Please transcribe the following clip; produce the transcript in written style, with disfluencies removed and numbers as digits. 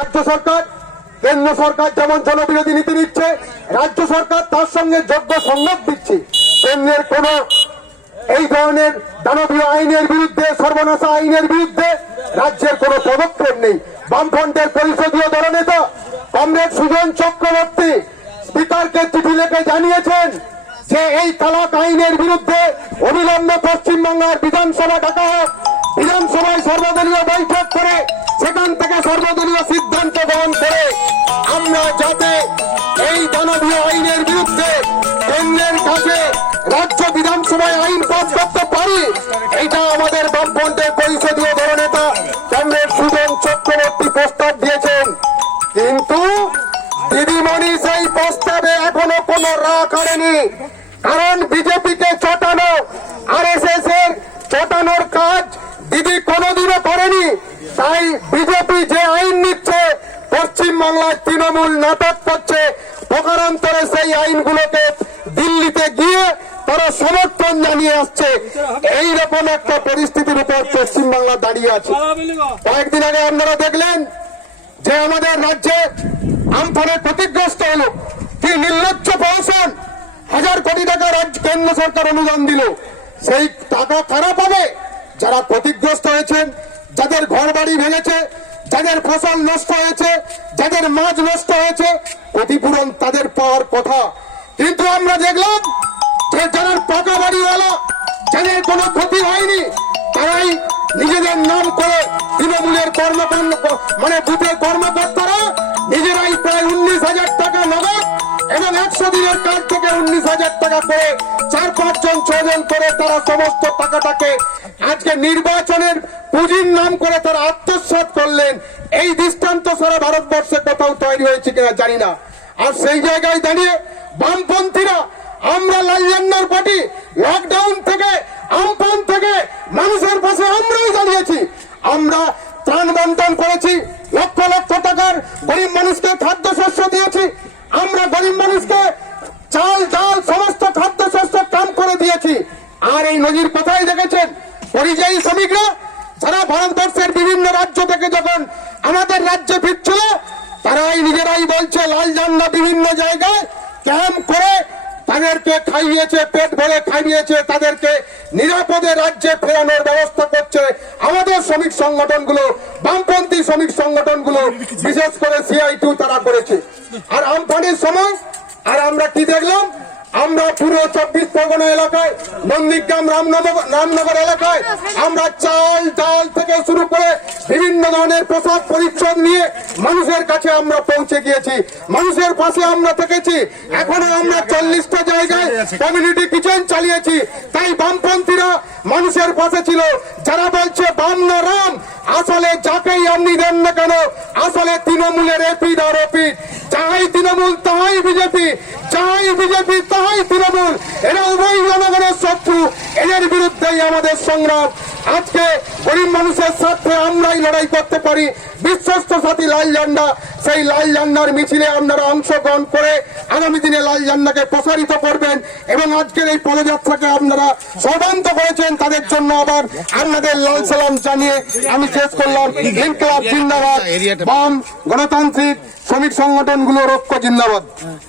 রাজ্য সরকার, কেন্দ্র সরকার যেমন জনবিরোধী নীতি নিচ্ছে, রাজ্য সরকার তার সঙ্গে যোগ্য সংযোগ দিচ্ছে। কেন্দ্রের কোন এই ধরনের দানবীয় আইনের বিরুদ্ধে, সর্বনাশা আইনের বিরুদ্ধে রাজ্যের কোন পদক্ষেপ নেই। বামফ্রন্টের পরিষদীয় দলনেতা কমরেড সুজন চক্রবর্তী স্পিকারকে চিঠি লিখে জানিয়েছেন যে এই তালাক আইনের বিরুদ্ধে অবিলম্বে পশ্চিমবাংলার বিধানসভা ডাকা হোক, বিধানসভায় সর্বদলীয় বৈঠক করে সেখান থেকে সর্বদলীয় সিদ্ধান্ত গ্রহণ করে আমরা যাতে এই দানবীয় আইনের বিরুদ্ধে কেন্দ্রের কাছে রাজ্য বিধানসভায় আইন পাস করতে পারি, এটা আমাদের বামফ্রন্টের পরিষদীয় দলনেতা কমরেড সুজন চক্রবর্তী প্রস্তাব দিয়েছেন। কিন্তু দিদিমণি সেই প্রস্তাবে এখনো কোন রাগ আনেনি, কারণ বিজেপিকে চটানো, আরএসএস এর চটানোর কাজ দিদি কোনোদিনও করেনি। তাই বিজেপি যে আইন নিচ্ছে, পশ্চিমবাংলার তৃণমূল নাটক করছে, প্রকারান্তরে সেই আইনগুলোকে দিল্লিতে গিয়ে তারা সমর্থন জানিয়ে আসছে। এইরকম একটা পরিস্থিতির উপর পশ্চিমবাংলা দাঁড়িয়ে আছে। কয়েকদিন আগে আপনারা দেখলেন যে আমাদের রাজ্যে আমফানে ক্ষতিগ্রস্ত হলো, কি নির্লজ্জ প্রশাসন, 1000 কোটি টাকা রাজ্য কেন্দ্র সরকার অনুদান দিল। সেই টাকা কারা পাবে? যারা ক্ষতিগ্রস্ত হয়েছেন, যাদের ঘর বাড়ি ভেঙেছে, যাদের ফসল নষ্ট হয়েছে, যাদের মাছ নষ্ট হয়েছে, ক্ষতিপূরণ তাদের পাওয়ার কথা। কিন্তু আমরা দেখলাম যে যারা পাকা বাড়িওয়ালা, যাদের কোনো ক্ষতি হয়নি, তারাই নিজেদের নাম করে তৃণমূলের বুথের কর্মকর্তারা নিজেরাই প্রায় 19,000 টাকা নগদ এবং 100 দিনের কাজ থেকে 19,000 টাকা করে 4-5 জন 6 জন করে তারা সমস্ত টাকাটাকে আজকে নির্বাচনের পুঁজির নাম করে তারা আত্মসাৎ করলেন। এই দৃষ্টান্ত সারা ভারতবর্ষে কোথাও তৈরি হয়েছে কিনা জানি না। আর সেই জায়গায় দাঁড়িয়ে বামপন্থীরা, আমরা লাল ঝান্ডার পার্টি, লকডাউন থেকে, আমফান থেকে মানুষের পাশে আমরাই দাঁড়িয়েছি। আমরা ত্রাণ বন্টন করেছি, লক্ষ লক্ষ টাকার গরিব মানুষকে খাদ্যশস্য দিয়েছি। আমরা গরিব মানুষকে চাল ডাল সমস্ত খাদ্যশস্য কাম করে দিয়েছি। আর এই নজির কোথায় দেখেছেন? পরিযায়ী শ্রমিকরা সারা ভারতবর্ষের বিভিন্ন রাজ্য থেকে যখন আমাদের রাজ্যে ফিরছিল, তারাই নিজেরাই বলছে লাল ঝান্ডা বিভিন্ন জায়গায় ক্যাম্প করে তাদেরকে খাইয়েছে, পেট ভরে খাইয়েছে, তাদেরকে নিরাপদে রাজ্যে ফেরানোর ব্যবস্থা করছে আমাদের শ্রমিক সংগঠনগুলো, বামপন্থী শ্রমিক সংগঠনগুলো, বিশেষ করে CI2 তারা করেছে। আর আমফানের সময় আর আমরা কি দেখলাম? আমরা পুরো 24 পরগনা এলাকায়, নন্দীগ্রাম, রামনগর এলাকায় আমরা চাল ডাল থেকে শুরু করে বিভিন্ন ধরনের পোশাক পরিচ্ছদ নিয়ে মানুষের কাছে আমরা পৌঁছে গিয়েছি, মানুষের পাশে আমরা থেকেছি। এখনো আমরা 40টা জায়গায় কমিউনিটি কিচেন চালিয়েছি। তাই বামপন্থীরা মানুষের পাশে ছিল। যারা বলছে বাম না রাম, আসলে যাকেই আপনি দেন না কেন, আসলে তৃণমূলের এপিড আর ওপিড, যাই তৃণমূল তাহাই বিজেপি, যাই বিজেপি তাহাই তৃণমূল, এরা উভয় জনগণের শত্রু। এদের বিরুদ্ধেই আমাদের সংগ্রাম। আজকে গরিব মানুষের স্বার্থে আমরাই লড়াই করতে পারি। বিশ্বস্ত সাথী লাল ঝান্ডা, সেই লাল ঝান্ডার মিছিলে আপনারা অংশগ্রহণ করে আগামী দিনে লাল ঝান্ডাকে প্রসারিত করবেন এবং আজকের এই পদযাত্রাকে আপনারা সৌভান্ত করেছেন, তাদের জন্য আবার আপনাদের লাল সালাম জানিয়ে আমি শেষ করলাম। ইনকলাব জিন্দাবাদ, বাম গণতান্ত্রিক শ্রমিক সংগঠনগুলোর ঐক্য জিন্দাবাদ।